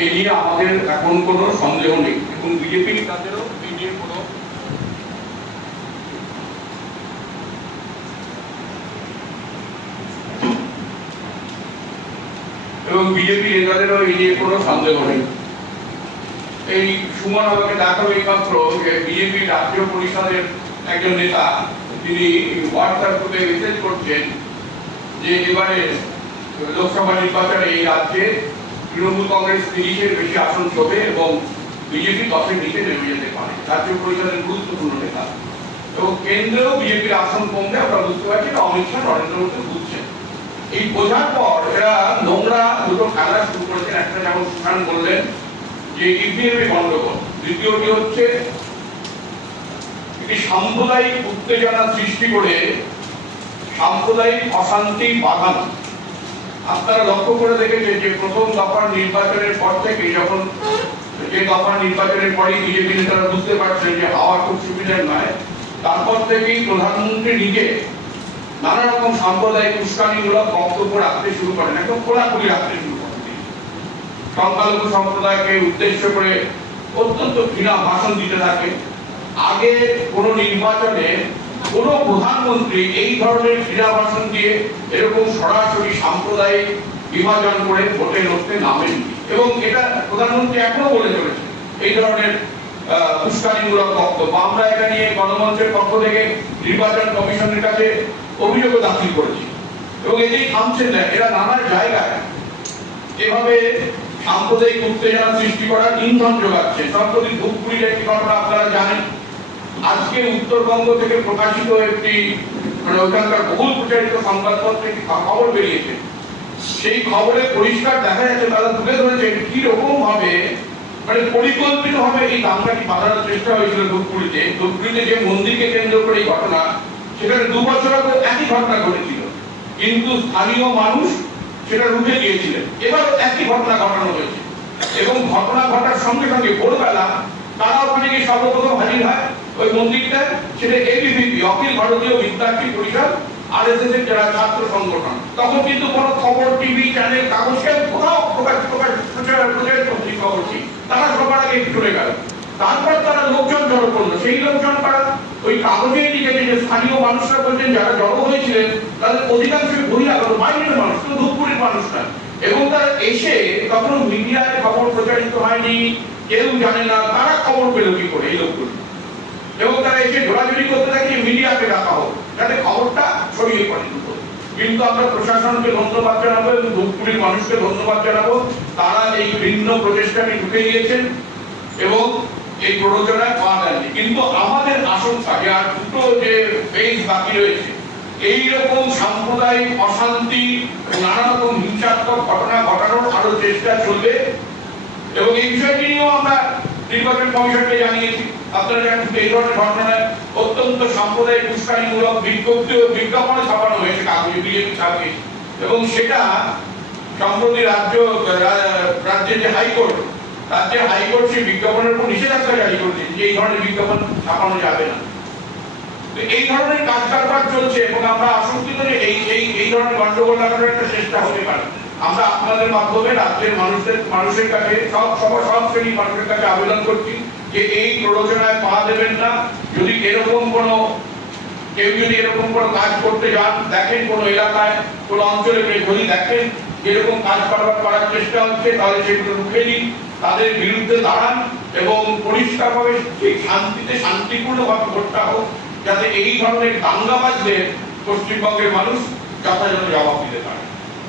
এই নিয়ে আমাদের এখন কোনো সন্দেহ নেই। এবং বিজেপি নেতাদেরও এই নিয়ে কোনো এবং বিজেপি নেতাদেরও এই নিয়ে কোনো সন্দেহ নেই। এই সুমন আমাকে দেখাবে মাত্র যে বিজেপি রাজ্য পরিষদের একজন নেতা, তিনি হোয়াটসঅ্যাপ গ্রুপে মেসেজ করছেন যে এবারে লোকসভা নির্বাচনে এই রাজ্যে তৃণমূল কংগ্রেস তিরিশের বেশি আসন এবং বিজেপি দশের নিচে নেমে যেতে পারে। পরিষদের গুরুত্বপূর্ণ নেতা। এবং কেন্দ্রেও বিজেপির আসন কমবে, আমরা বুঝতে পারছি এটা অমিত শাহ, নরেন্দ্র মোদী বুঝছেন। এই বোঝার পর এরা নোংরা দুটো খেলা শুরু করেছেন। একটা যেমন সুখান বললেন যে দ্বিতীয়টি হচ্ছে একটি সাম্প্রদায়িক উত্তেজনা সৃষ্টি করে সাম্প্রদায়িক অশান্তি বাঁধানো আপনারা লক্ষ্য করে দেখেছেন যে প্রথম দফার নির্বাচনের পর থেকে যখন যে দফার নির্বাচনের পরেই বিজেপি নেতারা বুঝতে পারছেন যে হাওয়া খুব সুবিধার নয়, তারপর থেকেই প্রধানমন্ত্রী নিজে নানা রকম সাম্প্রদায়িক উস্কানিমূলক বক্তব্য রাখতে শুরু করেন, একদম খোলাখুলি রাখতে শুরু করেন সংখ্যালঘু সম্প্রদায়কে উদ্দেশ্য করে অত্যন্ত ঘৃণা ভাষণ দিতে থাকে আগে কোনো নির্বাচনে কোনো প্রধানমন্ত্রী এই ধরনের ভাষণ দিয়ে এরকম সরাসরি সাম্প্রদায়িক বিভাজন করে ভোটে লড়তে নামেননি। এবং এটা প্রধানমন্ত্রী এখনও বলে চলেছে এই ধরনের উস্কানিমূলক বক্তব্য। আমরা এটা নিয়ে গণমঞ্চের পক্ষ থেকে নির্বাচন কমিশনের কাছে অভিযোগ দাখিল করেছি। এবং এতেই থামছেন না, এরা নানা জায়গায় এভাবে সাম্প্রদায়িক উত্তেজনা সৃষ্টি করার ইন্ধন যোগাচ্ছে। সম্প্রতি ধূপগুড়ির একটি ঘটনা আপনারা জানেন আজকে উত্তরবঙ্গ থেকে প্রকাশিত একটি মানে ওখানকার বহুল প্রচারিত সংবাদপত্রে একটি খবর বেরিয়েছে। সেই খবরে পরিষ্কার দেখা যাচ্ছে, তারা তুলে ধরেছেন কি রকম ভাবে মানে পরিকল্পিত ভাবে এই দাঙ্গাটি বাঁধানোর চেষ্টা হয়েছিল ধূপগুড়িতে। ধূপগুড়িতে যে মন্দিরকে কেন্দ্র করে এই ঘটনা, সেখানে দু বছর আগে একই ঘটনা ঘটেছিল। কিন্তু স্থানীয় মানুষ সেটা রুখে গিয়েছিলেন এবার একই ঘটনা ঘটানো হয়েছে। এবং ঘটনা ঘটার সঙ্গে সঙ্গে ভোরবেলা তারা ওখানে গিয়ে সর্বপ্রথম হাজির হয়। ওই মন্দিরটা, সেটা এবিভিপি অখিল ভারতীয় বিদ্যার্থী পরিষদ আর এস এর যারা ছাত্র সংগঠন। তখন কিন্তু কোনো খবর, টিভি চ্যানেল কাগজ কোথাও প্রকাশ প্রকাশ, প্রচার প্রচার করছি খবরটি তারা সবার আগে চলে গেল। তারপর তারা লোকজন জড়ো করল। সেই লোকজন তারা ওই কাগজে লিখেছে যে স্থানীয় মানুষরা বলছেন, যারা জড়ো হয়েছিলেন, তাদের অধিকাংশই বহিরাগত বাইরের মানুষ তো ধূপগুড়ির মানুষ না এবং তারা এসে তখন মিডিয়ায় খবর প্রচারিত হয়নি, কেউ জানে না, তারা খবর পেল কি করে এই লোকগুলো। এসে জোরাজুরি করতে থাকে মিডিয়াকে রাখা হোক, যাতে খবরটা ছড়িয়ে পড়ে। কিন্তু আমরা প্রশাসনকে ধন্যবাদ জানাব এবং ধূপগুড়ির মানুষকে ধন্যবাদ জানাব। তারা এই ভিন্ন প্রচেষ্টাকে ঢুকে দিয়েছেন এবং এই প্ররোচনায় পা দেননি। কিন্তু আমাদের আশঙ্কা, যে আর দুটো যে ফেজ বাকি রয়েছে এই রকম সাম্প্রদায়িক অশান্তি নানা রকম হিংসাত্মক ঘটনা ঘটানোর আরও চেষ্টা চলবে এবং এই বিষয়টি নিয়েও আমরা নির্বাচন কমিশনকে জানিয়েছি, আপনারা জানেন এই ধরনের ঘটনায় অত্যন্ত সাম্প্রদায়িক উস্কানিমূলক বিজ্ঞপ্তি ও বিজ্ঞাপন ছাপানো হয়েছে কাগজে বিজেপি ছাপিয়ে। এবং সেটা সম্প্রতি রাজ্য, রাজ্যের যে হাইকোর্ট রাজ্যের হাইকোর্ট সেই বিজ্ঞাপনের উপর নিষেধাজ্ঞা জারি করেছে যে এই ধরনের বিজ্ঞাপন ছাপানো যাবে না। এই ধরনের কাজ কারবার চলছে এবং আমরা আশঙ্কিত যে এই এই এই ধরনের গন্ডগোল লাগানোর একটা চেষ্টা হতে পারে। আমরা আপনাদের মাধ্যমে রাজ্যের মানুষদের, মানুষের কাছে, সব সব সব শ্রেণির মানুষের কাছে আবেদন করছি যে এই প্ররোচনায় পা দেবেন না। যদি এরকম কোনো, কেউ যদি এরকম কোনো কাজ করতে যান, দেখেন কোনো এলাকায়, কোনো অঞ্চলে যদি দেখেন এরকম কাজ করবার, করার চেষ্টা হচ্ছে, তাহলে সেগুলো রুখে দিন তাদের বিরুদ্ধে দাঁড়ান এবং পরিষ্কারভাবে সেই শান্তিতে, শান্তিপূর্ণভাবে ভোটটা হোক, যাতে এই ধরনের দাঙ্গাবাজদের পশ্চিমবঙ্গের মানুষ যথাযথ জবাব দিতে পারে।